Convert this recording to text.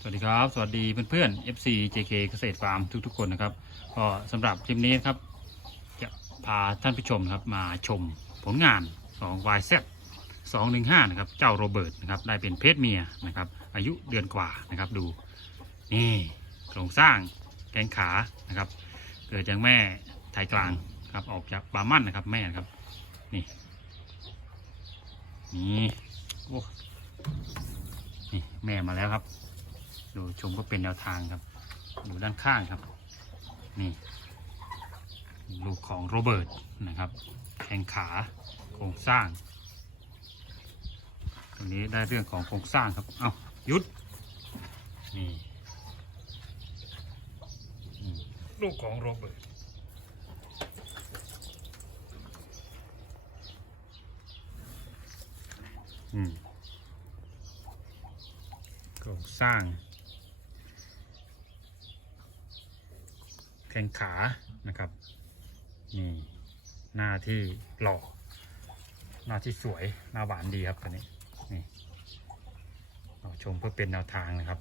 สวัสดีครับ สวัสดีเพื่อนๆ FC JK เกษตรฟาร์มทุกๆ คนนะครับ ก็สำหรับคลิปนี้ครับ จะพาท่านผู้ชมครับมาชมผลงานของ YZ 215 นะครับ เจ้าโรเบิร์ตนะครับ ได้เป็นเพศเมียนะครับ อายุเดือนกว่านะครับดู นี่โครงสร้างแกงขานะครับ เกิดจากแม่ไทยกลางครับ ออกจากบามันนะครับแม่นะครับ นี่ นี่โอ้ แม่มาแล้วครับ ดูชมก็เป็นแนวทางครับ ดูด้านข้างครับ นี่ ลูกของโรเบิร์ตนะครับแข้งขาโครงสร้างตรงนี้ได้เรื่องของโครงสร้างครับ เอาหยุด นี่ลูกของโรเบิร์ตอืม รงสร้างแข่งขานะครับนี่หน้าที่หล่อ หน้าที่สวย หน้าหวานดีครับคันนี้นี่เราชมเพื่อเป็นแนวทางนะครับ